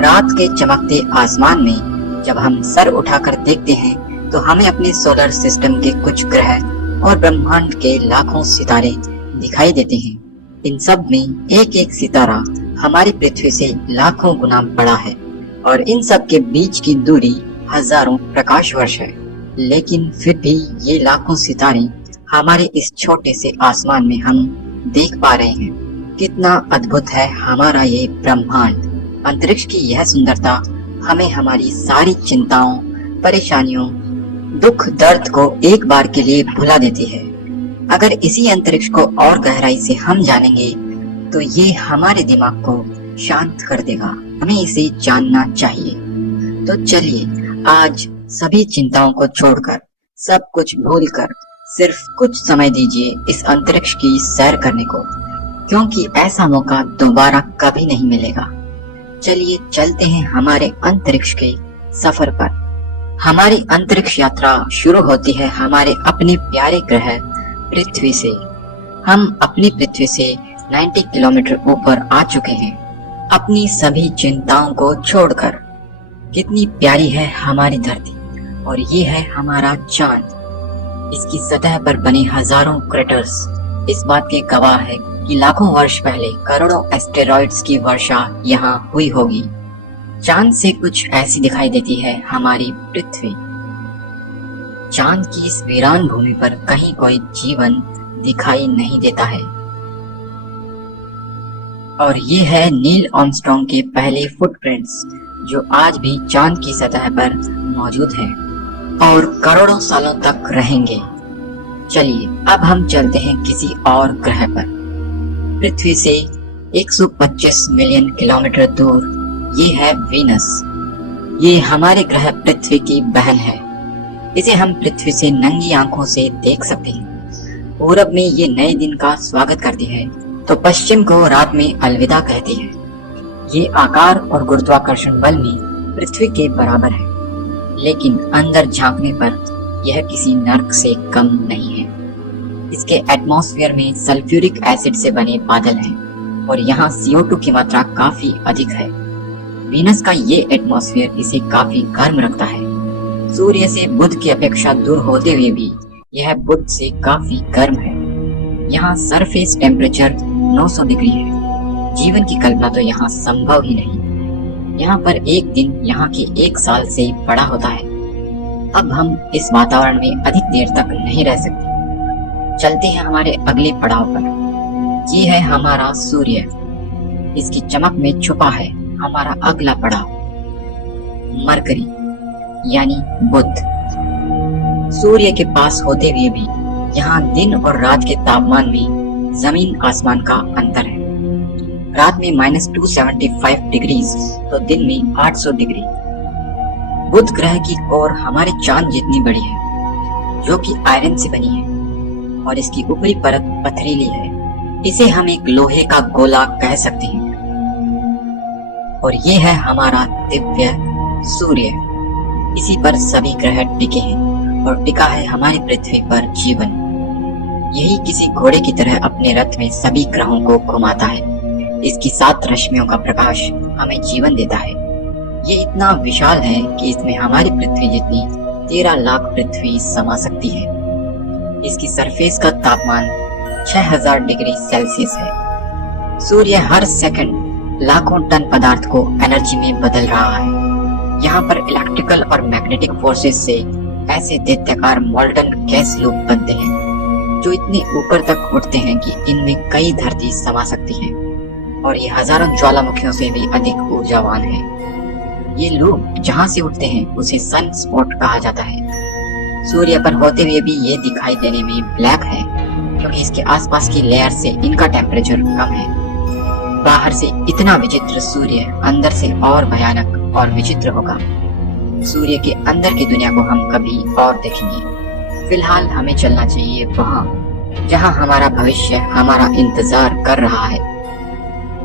रात के चमकते आसमान में जब हम सर उठाकर देखते हैं तो हमें अपने सोलर सिस्टम के कुछ ग्रह और ब्रह्मांड के लाखों सितारे दिखाई देते हैं। इन सब में एक एक सितारा हमारी पृथ्वी से लाखों गुना बड़ा है और इन सब के बीच की दूरी हजारों प्रकाश वर्ष है। लेकिन फिर भी ये लाखों सितारे हमारे इस छोटे से आसमान में हम देख पा रहे हैं। कितना अद्भुत है हमारा ये ब्रह्मांड। अंतरिक्ष की यह सुंदरता हमें हमारी सारी चिंताओं, परेशानियों, दुख दर्द को एक बार के लिए भुला देती है। अगर इसी अंतरिक्ष को और गहराई से हम जानेंगे तो ये हमारे दिमाग को शांत कर देगा। हमें इसे जानना चाहिए। तो चलिए आज सभी चिंताओं को छोड़कर, सब कुछ भूलकर सिर्फ कुछ समय दीजिए इस अंतरिक्ष की सैर करने को, क्योंकि ऐसा मौका दोबारा कभी नहीं मिलेगा। चलिए चलते हैं हमारे अंतरिक्ष के सफर पर। हमारी अंतरिक्ष यात्रा शुरू होती है हमारे अपने प्यारे ग्रह पृथ्वी से। हम अपनी पृथ्वी से 90 किलोमीटर ऊपर आ चुके हैं, अपनी सभी चिंताओं को छोड़कर। कितनी प्यारी है हमारी धरती और ये है हमारा चांद। इसकी सतह पर बने हजारों क्रेटर्स इस बात के गवाह है कि लाखों वर्ष पहले करोड़ों एस्टेरॉइड्स की वर्षा यहाँ हुई होगी। चांद से कुछ ऐसी दिखाई देती है हमारी पृथ्वी। चांद की इस वीरान भूमि पर कहीं कोई जीवन दिखाई नहीं देता है। और ये है नील आर्मस्ट्रांग के पहले फुटप्रिंट्स जो आज भी चांद की सतह पर मौजूद हैं और करोड़ों सालों तक रहेंगे। चलिए अब हम चलते हैं किसी और ग्रह पर। पृथ्वी से 125 मिलियन किलोमीटर दूर ये है वीनस। ये हमारे ग्रह पृथ्वी की बहन है। इसे हम पृथ्वी से नंगी आंखों से देख सकते हैं। पूरब में ये नए दिन का स्वागत करती है तो पश्चिम को रात में अलविदा कहती है। ये आकार और गुरुत्वाकर्षण बल में पृथ्वी के बराबर है, लेकिन अंदर झांकने पर यह किसी नर्क से कम नहीं है। इसके एटमॉस्फेयर में सल्फ्यूरिक एसिड से बने बादल हैं और यहाँ CO2 की मात्रा काफी अधिक है। वीनस का ये एटमॉस्फेयर इसे काफी गर्म रखता है। सूर्य से बुध की अपेक्षा दूर होते हुए भी यह बुध से काफी गर्म है। यहाँ सरफेस टेम्परेचर 900 डिग्री है। जीवन की कल्पना तो यहाँ संभव ही नहीं। यहाँ पर एक दिन यहाँ के एक साल से बड़ा होता है। अब हम इस वातावरण में अधिक देर तक नहीं रह सकते। चलते हैं हमारे अगले पड़ाव पर। ये है हमारा सूर्य। इसकी चमक में छुपा है हमारा अगला पड़ाव, मरकरी यानी बुध। सूर्य के पास होते हुए भी यहाँ दिन और रात के तापमान में जमीन आसमान का अंतर है। रात में -275 डिग्रीज तो दिन में 800 डिग्री। बुध ग्रह की कोर हमारे चांद जितनी बड़ी है, जो कि आयरन से बनी है और इसकी ऊपरी परत पथरीली है। इसे हम एक लोहे का गोला कह सकते हैं। और ये है हमारा दिव्य सूर्य। इसी पर सभी ग्रह टिके हैं और टिका है हमारी पृथ्वी पर जीवन। यही किसी घोड़े की तरह अपने रथ में सभी ग्रहों को घुमाता है। इसकी 7 रश्मियों का प्रकाश हमें जीवन देता है। ये इतना विशाल है कि इसमें हमारी पृथ्वी जितनी 13 लाख पृथ्वी समा सकती है। इसकी सरफेस का तापमान 6000 डिग्री सेल्सियस है। सूर्य हर सेकंड लाखों टन पदार्थ को एनर्जी में बदल रहा है। यहाँ पर इलेक्ट्रिकल और मैग्नेटिक फोर्सेस से ऐसे दैत्याकार मोल्टन गैस लूप बनते हैं जो इतने ऊपर तक उठते हैं कि इनमें कई धरती समा सकती हैं और ये हजारों ज्वालामुखियों से भी अधिक ऊर्जावान है। ये लूप जहाँ से उठते हैं उसे सन स्पॉट कहा जाता है। सूर्य पर होते हुए भी ये दिखाई देने में ब्लैक है क्योंकि इसके आसपास की लेयर से इनका टेम्परेचर कम है। बाहर से इतना विचित्र सूर्य अंदर से और भयानक और विचित्र होगा। सूर्य के अंदर की दुनिया को हम कभी और देखेंगे। फिलहाल हमें चलना चाहिए वहाँ जहाँ हमारा भविष्य हमारा इंतजार कर रहा है,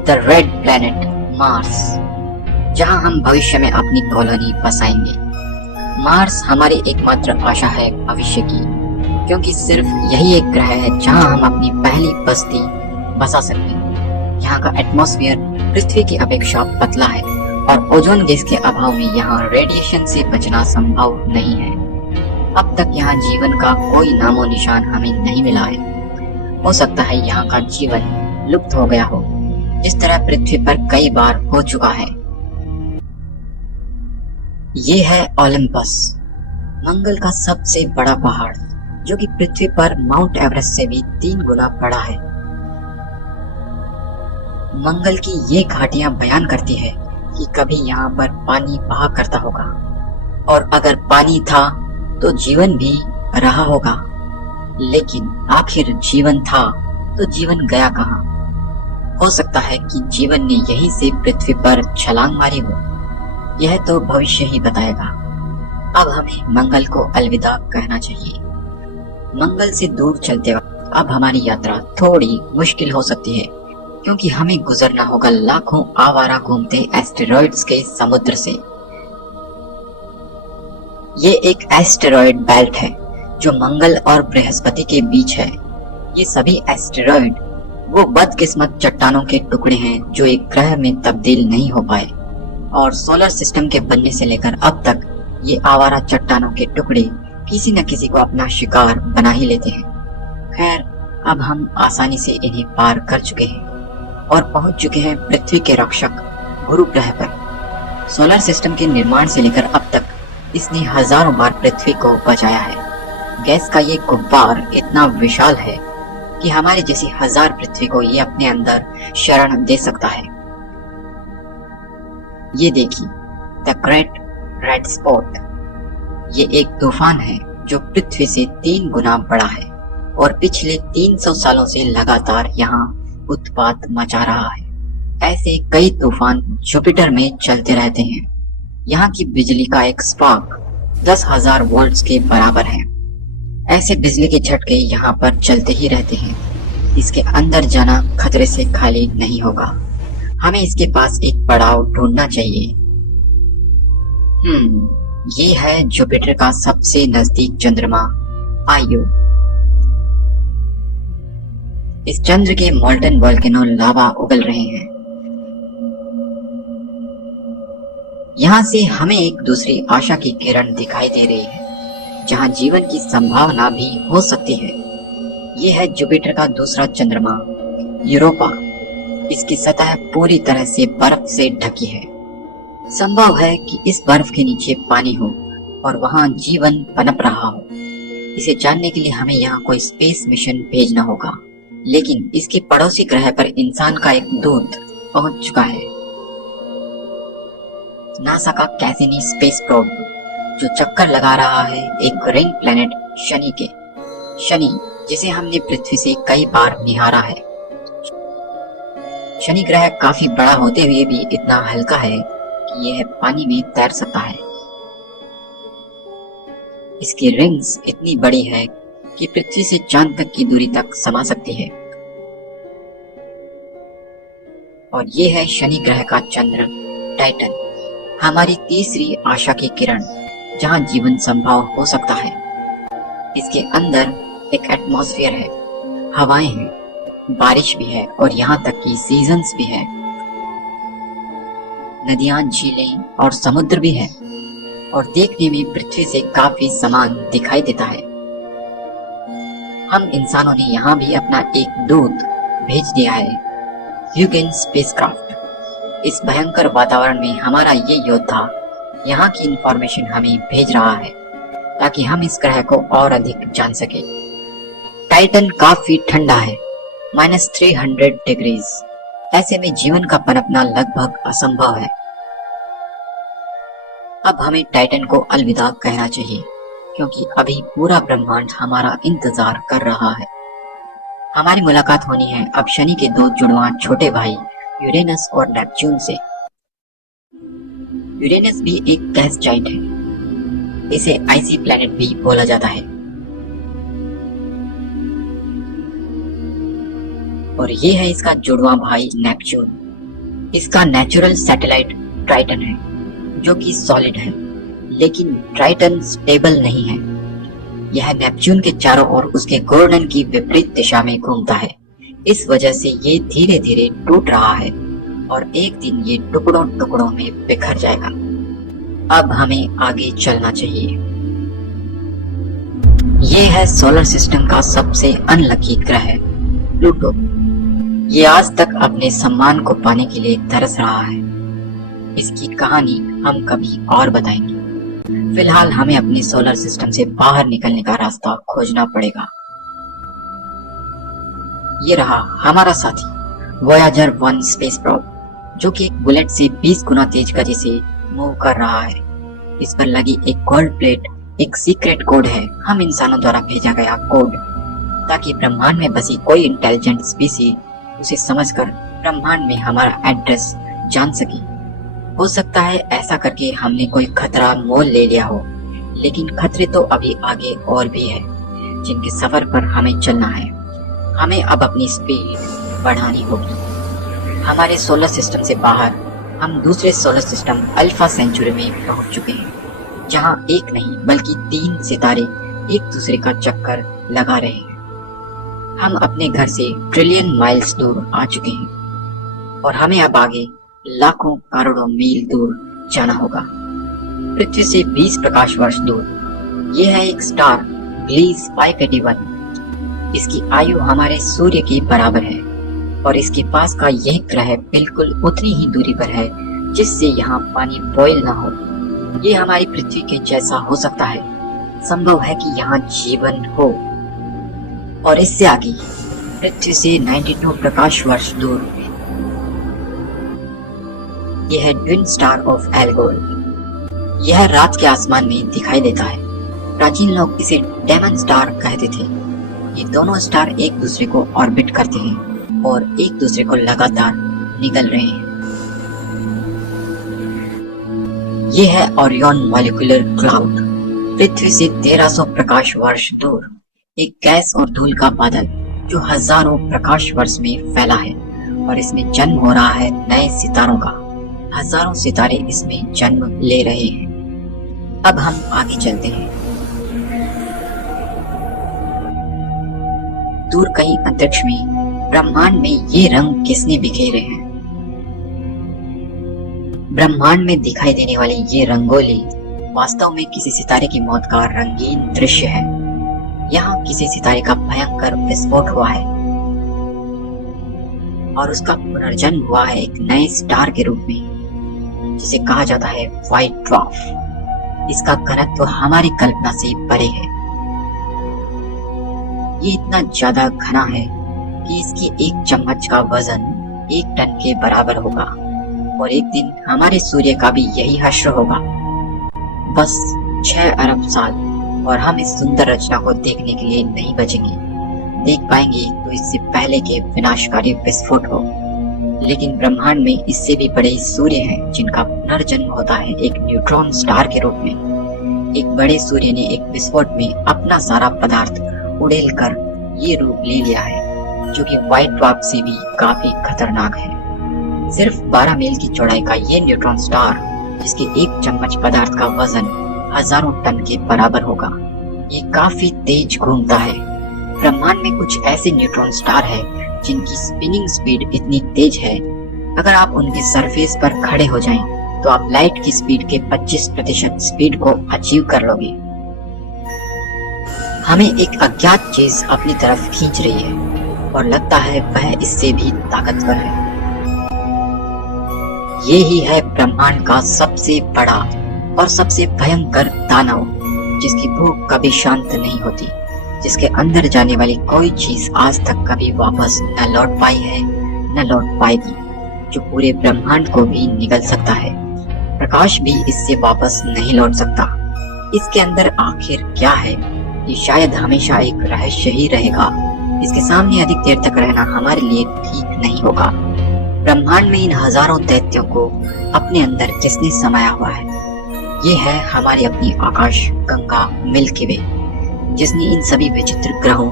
द रेड प्लेनेट मार्स, जहाँ हम भविष्य में अपनी कॉलोनी बसाएंगे। मार्स हमारी एकमात्र आशा है भविष्य की, क्योंकि सिर्फ यही एक ग्रह है जहाँ हम अपनी पहली बस्ती बसा सकते हैं। यहाँ का एटमॉस्फेयर पृथ्वी की अपेक्षा पतला है और ओजोन गैस के अभाव में यहाँ रेडिएशन से बचना संभव नहीं है। अब तक यहाँ जीवन का कोई नामो निशान हमें नहीं मिला है। हो सकता है यहाँ का जीवन लुप्त हो गया हो, जिस तरह पृथ्वी पर कई बार हो चुका है। ये है ओलंपस, मंगल का सबसे बड़ा पहाड़, जो कि पृथ्वी पर माउंट एवरेस्ट से भी 3 गुना बड़ा है। मंगल की ये घाटियां बयान करती है कि कभी यहाँ पर पानी बहा करता होगा, और अगर पानी था तो जीवन भी रहा होगा। लेकिन आखिर जीवन था तो जीवन गया कहाँ? हो सकता है कि जीवन ने यहीं से पृथ्वी पर छलांग मारी हो। यह तो भविष्य ही बताएगा। अब हमें मंगल को अलविदा कहना चाहिए। मंगल से दूर चलते वक्त अब हमारी यात्रा थोड़ी मुश्किल हो सकती है, क्योंकि हमें गुजरना होगा लाखों आवारा घूमते एस्टेरॉइड्स के समुद्र से। ये एक एस्टेरॉइड बेल्ट है जो मंगल और बृहस्पति के बीच है। ये सभी एस्टेरॉइड वो बदकिस्मत चट्टानों के टुकड़े हैं जो एक ग्रह में तब्दील नहीं हो पाए, और सोलर सिस्टम के बनने से लेकर अब तक ये आवारा चट्टानों के टुकड़े किसी न किसी को अपना शिकार बना ही लेते हैं। खैर, अब हम आसानी से इन्हें पार कर चुके हैं और पहुंच चुके हैं पृथ्वी के रक्षक गुरु ग्रह पर। सोलर सिस्टम के निर्माण से लेकर अब तक इसने हजारों बार पृथ्वी को बचाया है। गैस का ये गुब्बार इतना विशाल है कि हमारे जैसी 1000 पृथ्वी को ये अपने अंदर शरण दे सकता है। ये देखिए, द ग्रेट रेड स्पॉट। ये एक तूफान है जो पृथ्वी से 3 गुना बड़ा है और पिछले 300 सालों से लगातार यहाँ उत्पात मचा रहा है। ऐसे कई तूफान जुपिटर में चलते रहते हैं। यहाँ की बिजली का एक स्पार्क 10,000 वोल्ट्स के बराबर है। ऐसे बिजली के झटके यहाँ पर चलते ही रहते हैं। इसके अंदर जाना खतरे से खाली नहीं होगा। हमें इसके पास एक पड़ाव ढूंढना चाहिए। ये है जुपिटर का सबसे नजदीक चंद्रमा आयु। इस चंद्र के मोल्टन वोल्केनो लावा उगल रहे हैं। यहाँ से हमें एक दूसरी आशा की किरण दिखाई दे रही है, जहाँ जीवन की संभावना भी हो सकती है। यह है जुपिटर का दूसरा चंद्रमा यूरोपा। इसकी सतह पूरी तरह से बर्फ से ढकी है। संभव है कि इस बर्फ के नीचे पानी हो और वहाँ जीवन पनप रहा हो। इसे जानने के लिए हमें यहाँ कोई स्पेस मिशन भेजना होगा, लेकिन इसके पड़ोसी ग्रह पर इंसान का एक दूत पहुंच चुका है। नासा का कैसिनी स्पेस प्रोब, जो चक्कर लगा रहा है एक रिंग प्लेनेट शनि के। शनि, जिसे हमने पृथ्वी से कई बार निहारा है। शनि ग्रह काफी बड़ा होते हुए भी इतना हल्का है कि यह पानी में तैर सकता है। इसकी रिंग्स इतनी बड़ी है कि पृथ्वी से चांद तक की दूरी तक समा सकती है। और ये है शनि ग्रह का चंद्र टाइटन, हमारी तीसरी आशा की किरण, जहां जीवन संभव हो सकता है। इसके अंदर एक एटमॉस्फेयर है, हवाएं हैं, बारिश भी है और यहाँ तक कि सीजन्स भी है। नदियां, झीलें और समुद्र भी है, और देखने में पृथ्वी से काफी समान दिखाई देता है। हम इंसानों ने यहाँ भी अपना एक दूत भेज दिया है, ह्यूगेन स्पेसक्राफ्ट। इस भयंकर वातावरण में हमारा ये योद्धा यहाँ की इंफॉर्मेशन हमें भेज रहा है, ताकि हम इस ग्रह को और अधिक जान सके। टाइटन काफी ठंडा है, -300 डिग्रीज। ऐसे में जीवन का पनपना लगभग असंभव है। अब हमें टाइटन को अलविदा कहना चाहिए, क्योंकि अभी पूरा ब्रह्मांड हमारा इंतजार कर रहा है। हमारी मुलाकात होनी है अब शनि के 2 जुड़वां छोटे भाई यूरेनस और नेपच्यून से। यूरेनस भी एक गैस जाइंट है। इसे आइसी प्लैनेट भी बोला जाता है। और ये है इसका जुड़वां भाई नेपच्यून। इसका नेचुरल सैटेलाइट ट्राइटन है, जो कि सॉलिड है, लेकिन ट्राइटन स्टेबल नहीं है। यह नेपच्यून के चारों ओर उसके घूर्णन की विपरीत दिशा में घूमता है। इस वजह से ये धीरे धीरे टूट रहा है और एक दिन ये टुकड़ों टुकड़ों में बिखर जाएगा। अब हमें आगे चलना चाहिए। ये है सोलर सिस्टम का सबसे अनलकी ग्रह प्लूटो। ये आज तक अपने सम्मान को पाने के लिए तरस रहा है। इसकी कहानी हम कभी और बताएंगे। फिलहाल हमें अपने सोलर सिस्टम से बाहर निकलने का रास्ता खोजना पड़ेगा। ये रहा हमारा साथी वोयाजर 1 स्पेस प्रोब, जो कि एक बुलेट से 20 गुना तेज गति से मूव कर रहा है। इस पर लगी एक गोल्ड प्लेट एक सीक्रेट कोड है, हम इंसानों द्वारा भेजा गया कोड, ताकि ब्रह्मांड में बसी कोई इंटेलिजेंट स्पीसी उसे समझकर ब्रह्मांड में हमारा एड्रेस जान सके। हो सकता है ऐसा करके हमने कोई खतरा मोल ले लिया हो, लेकिन खतरे तो अभी आगे और भी है, जिनके सफर पर हमें चलना है। हमें अब अपनी स्पीड बढ़ानी होगी। हमारे सोलर सिस्टम से बाहर हम दूसरे सोलर सिस्टम अल्फा सेंचुरी में पहुंच चुके हैं, जहां एक नहीं बल्कि 3 सितारे एक दूसरे का चक्कर लगा रहे हैं। हम अपने घर से ट्रिलियन माइल्स दूर आ चुके हैं और हमें अब आगे लाखों करोड़ों मील दूर जाना होगा, पृथ्वी से 20 प्रकाश वर्ष दूर। यह है एक स्टार ग्लीस 581। इसकी आयु हमारे सूर्य के बराबर है और इसके पास का यह ग्रह बिल्कुल उतनी ही दूरी पर है जिससे यहाँ पानी बॉयल ना हो। ये हमारी पृथ्वी के जैसा हो सकता है। संभव है कि यहाँ जीवन हो। और इससे आगे पृथ्वी से 92 प्रकाश वर्ष दूर यह है ट्विन स्टार ऑफ एल्गोल। यह रात के आसमान में दिखाई देता है। प्राचीन लोग इसे डेमन स्टार कहते थे। ये दोनों स्टार एक दूसरे को ऑर्बिट करते हैं और एक दूसरे को लगातार निगल रहे हैं। ये है ओरियन मॉलिक्यूलर क्लाउड, पृथ्वी से 1300 प्रकाश वर्ष दूर एक गैस और धूल का बादल जो हजारों प्रकाश वर्ष में फैला है और इसमें जन्म हो रहा है नए सितारों का। हजारों सितारे इसमें जन्म ले रहे हैं। अब हम आगे चलते हैं। दूर कहीं अंतरिक्ष में ब्रह्मांड में ये रंग किसने बिखेरे हैं? ब्रह्मांड में दिखाई देने वाली ये रंगोली वास्तव में किसी सितारे की मौत का रंगीन दृश्य है। यहाँ किसी सितारे का भयंकर विस्फोट हुआ है और उसका पुनर्जन्म हुआ है एक नए स्टार के रूप में, जिसे कहा जाता है व्हाइट ड्वार्फ। इसका घनत्व हमारी कल्पना से परे है। ये इतना ज्यादा घना है कि इसकी एक चम्मच का वजन 1 टन के बराबर होगा और एक दिन हमारे सूर्य का भी यही हश्र होगा। बस 6 अरब साल और हम इस सुंदर रचना को देखने के लिए नहीं बचेंगे। देख पाएंगे तो इससे पहले के विनाशकारी विस्फोट हो। लेकिन ब्रह्मांड में इससे भी बड़े सूर्य हैं जिनका पुनर्जन्म होता है एक न्यूट्रॉन स्टार के रूप में। एक बड़े सूर्य ने एक विस्फोट में अपना सारा पदार्थ उड़ेल कर ये रूप ले लिया है, जो कि व्हाइट ड्वार्फ से भी काफी खतरनाक है। सिर्फ 12 मील की चौड़ाई का ये न्यूट्रॉन स्टार, जिसके एक चम्मच पदार्थ का वजन हजारों टन के बराबर होगा, ये काफी तेज घूमता है। ब्रह्मांड में कुछ ऐसे न्यूट्रॉन स्टार है जिनकी स्पिनिंग स्पीड इतनी तेज है, अगर आप उनके सरफेस पर खड़े हो जाएं, तो आप लाइट की स्पीड के 25% स्पीड को अचीव कर लोगे। हमें एक अज्ञात चीज अपनी तरफ खींच रही है और लगता है वह इससे भी ताकतवर है। ये ही है ब्रह्मांड का सबसे बड़ा और सबसे भयंकर दानव, जिसकी भूख कभी शांत नहीं होती, जिसके अंदर जाने वाली कोई चीज आज तक कभी वापस न लौट पाई है न लौट पाएगी, जो पूरे ब्रह्मांड को भी निगल सकता है। प्रकाश भी इससे वापस नहीं लौट सकता। इसके अंदर आखिर क्या है, ये शायद हमेशा एक रहस्य ही रहेगा। इसके सामने अधिक देर तक रहना हमारे लिए ठीक नहीं होगा। ब्रह्मांड में इन हजारों दैत्यों को अपने अंदर किसने समाया हुआ है? ये है हमारी अपनी आकाश गंगा मिल्की वे, जिसने इन सभी विचित्र ग्रहों,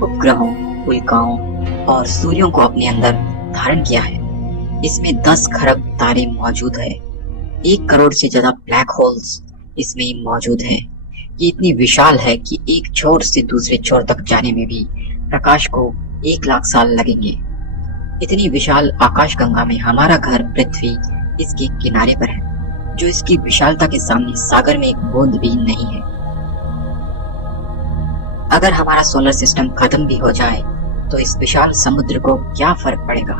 उपग्रहों, उल्काओं और सूर्यों को अपने अंदर धारण किया है। इसमें 10 खरब तारे मौजूद है। 1 करोड़ से ज्यादा ब्लैक होल्स इसमें मौजूद है। ये इतनी विशाल है कि एक छोर से दूसरे छोर तक जाने में भी प्रकाश को 1 लाख साल लगेंगे। इतनी विशाल आकाशगंगा में हमारा घर पृथ्वी इसके किनारे पर है, जो इसकी विशालता के सामने सागर में एक बूंद भी नहीं है। अगर हमारा सोलर सिस्टम खत्म भी हो जाए तो इस विशाल समुद्र को क्या फर्क पड़ेगा?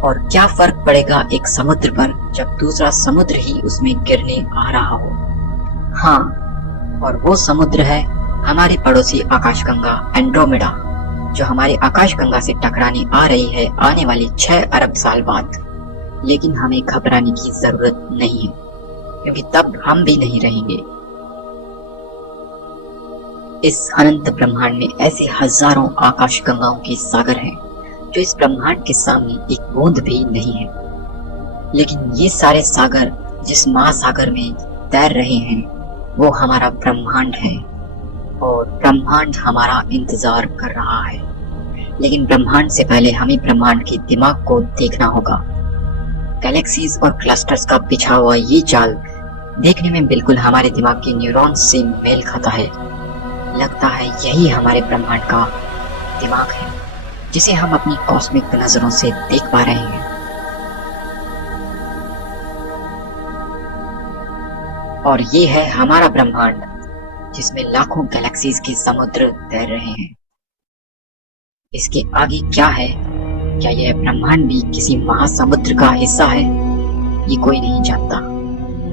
और क्या फर्क पड़ेगा एक समुद्र पर जब दूसरा समुद्र ही उसमें गिरने आ रहा हो? हाँ, और वो समुद्र है हमारी पड़ोसी आकाशगंगा एंड्रोमेडा, जो हमारी आकाशगंगा से टकराने आ रही है आने वाली 6 अरब साल बाद। लेकिन हमें घबराने की जरूरत नहीं है, क्योंकि तब हम भी नहीं रहेंगे। इस अनंत ब्रह्मांड में ऐसे हजारों आकाशगंगाओं के सागर हैं, जो इस ब्रह्मांड के सामने एक बूंद भी नहीं है। लेकिन ये सारे सागर जिस महासागर में तैर रहे हैं, वो हमारा ब्रह्मांड है, और ब्रह्मांड हमारा इंतजार कर रहा है। लेकिन ब्रह्मांड से पहले हमें ब्रह्मांड के दिमाग को देखना होगा। गैलेक्सीज और क्लस्टर्स का बिछा हुआ ये जाल देखने में बिल्कुल हमारे दिमाग के न्यूरॉन्स से मेल खाता है। लगता है यही हमारे ब्रह्मांड का दिमाग है, जिसे हम अपनी कॉस्मिक नजरों से देख पा रहे हैं। और ये है हमारा ब्रह्मांड, जिसमें लाखों गैलेक्सीज के समुद्र तैर रहे हैं। इसके आगे क्या है? क्या यह ब्रह्मांड भी किसी महासमुद्र का हिस्सा है? ये कोई नहीं जानता,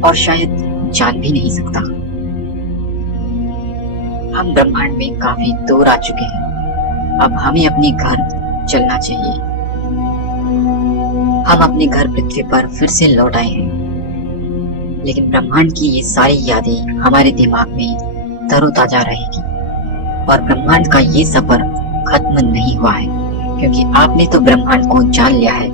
और शायद जान भी नहीं सकता। हम ब्रह्मांड में काफी दूर आ चुके हैं। अब हमें अपने घर चलना चाहिए। हम अपने घर पृथ्वी पर फिर से लौट आए हैं, लेकिन ब्रह्मांड की ये सारी यादें हमारे दिमाग में तरोताजा रहेगी। और ब्रह्मांड का ये सफर खत्म नहीं हुआ है, क्योंकि आपने तो ब्रह्मांड को जान लिया है।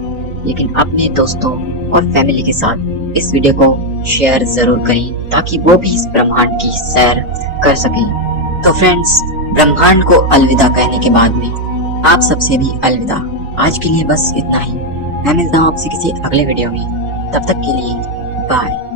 लेकिन अपने दोस्तों और फैमिली के साथ इस वीडियो को शेयर जरूर करें, ताकि वो भी इस ब्रह्मांड की सैर कर सकें। तो फ्रेंड्स, ब्रह्मांड को अलविदा कहने के बाद में आप सबसे भी अलविदा। आज के लिए बस इतना ही। मैं मिलता हूँ आपसे किसी अगले वीडियो में। तब तक के लिए बाय।